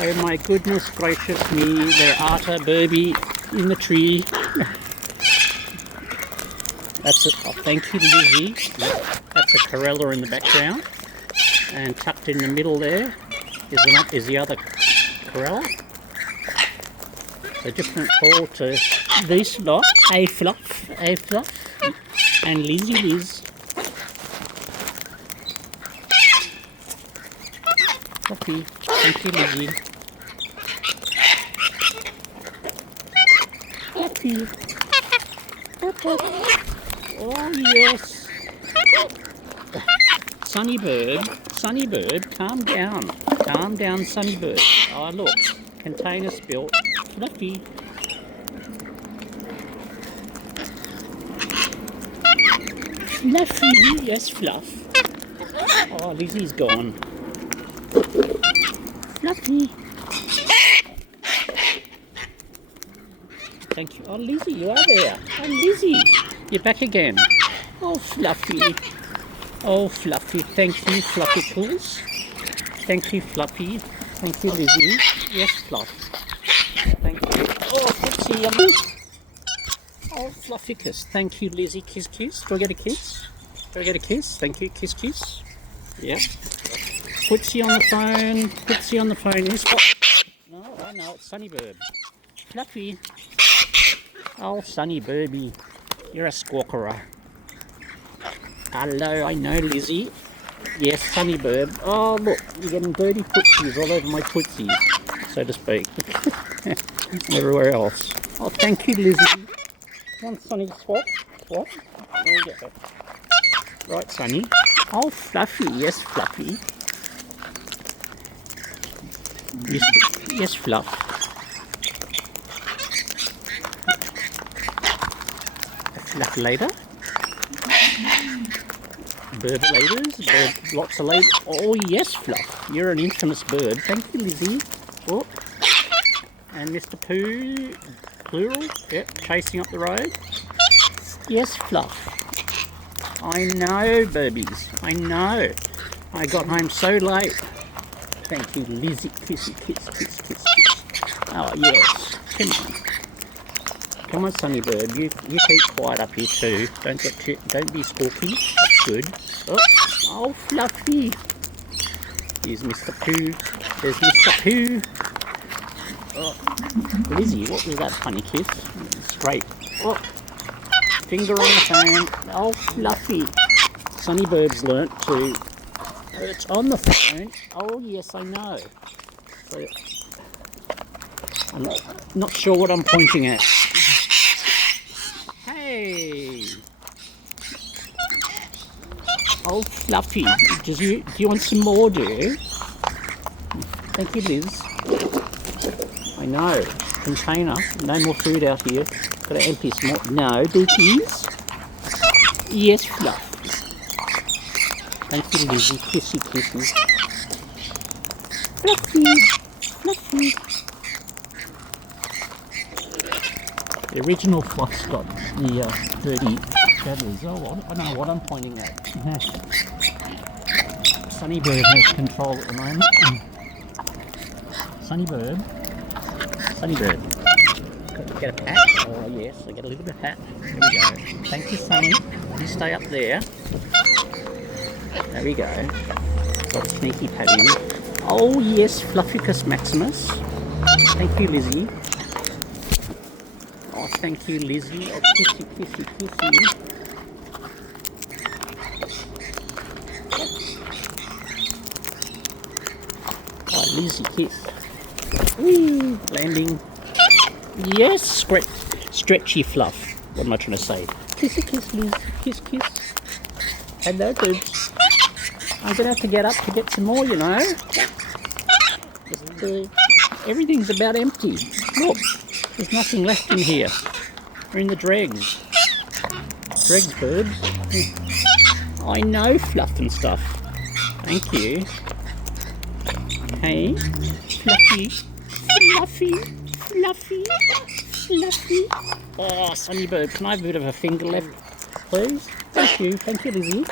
Oh my goodness gracious me, there are a Birbie in the tree. That's it. Oh, thank you, Lizzie. That's a corella in the background. And tucked in the middle there is the other corella. So different call to this lot. A Fluff, and Lizzie Liz. Fluffy. Thank you, Lizzie. Fluffy. Oh yes. Sunny Bird, calm down. Calm down, Sunny Bird. Oh look, container spilt. Fluffy. Fluffy, yes, Fluff. Oh, Lizzie's gone. Fluffy. Thank you. Oh, Lizzie, you are there. Oh, Lizzie, you're back again. Oh, Fluffy. Oh, Fluffy. Thank you, Fluffy Tools. Thank you, Fluffy. Thank you, Lizzie. Yes, Fluff. Thank you. Oh, Footsie. Oh, Fluffy kiss. Thank you, Lizzie. Kiss, kiss. Do I get a kiss? Do I get a kiss? Thank you. Kiss, kiss. Yep. Footsie on the phone. Footsie on the phone. No, I know. It's Sunny Bird. Fluffy. Oh, Sunny Birbie. You're a squawkerer. Hello, I know, Lizzie. Yes, Sunny Bird. Oh, look. You're getting dirty footsies all over my footsies, so to speak. Everywhere else. Oh, thank you, Lizzie. One Sunny swap. Swap. There we go. Right, Sunny. Oh, Fluffy. Yes, Fluffy. Yes, Fluff. Fluff later. Bird laters. Bird, lots of later. Oh, yes, Fluff. You're an infamous bird. Thank you, Lizzie. Oh. And Mr. Pooh, plural. Yep, chasing up the road. Yes, Fluff. I know, Birbies. I know. I got home so late. Thank you, Lizzie. Kissy, kiss, kiss, kiss, kiss. Oh, yes. Come on. Come on, Sunny Bird. You keep quiet up here too. Don't be squawky. That's good. Oh, Fluffy. Here's Mr. Pooh. There's Mr. Pooh. Oh, Lizzie, what was that funny kiss? Straight. Oh, finger on the phone. Oh, Fluffy. Sunny Bird's learnt to. It's on the phone. Oh, yes, I know. So, I'm not sure what I'm pointing at. Hey. Oh, Fluffy. Do you want some more, do you? Thank you, Liz. I know. Container. No more food out here. Got to empty some more. No, Dookies. Yes, Fluff. Thank you, Lizzie. Kissy, kisses. Fluffy. Fluffy. The original Fluff's got the dirty feathers. Oh, I don't know what I'm pointing at. Sunny Bird has control at the moment. Sunny Bird. Sunny Bird. Get a pat? Oh yes, I get a little bit of pat. There we go. Thank you, Sunny. You stay up there. There we go. Got a sneaky pat in. Oh yes, Fluffycus Maximus. Thank you, Lizzie. Oh, thank you, Lizzie. Oh, kissy, kissy, kissy. Oh, Lizzie, kiss. Whee! Landing. Yes, stretchy Fluff. What am I trying to say? Kissy, kiss, Liz. Kiss, kiss. Hello, Birbs. I'm going to have to get up to get some more, you know. Everything's about empty. Look, there's nothing left in here. We're in the dregs. Dregs, Birbs. I know, Fluff and stuff. Thank you. Hey, Fluffy. Fluffy. Fluffy. Fluffy. Oh, Sunny Bird, can I have a bit of a finger left, please? Thank you. Thank you, Lizzie.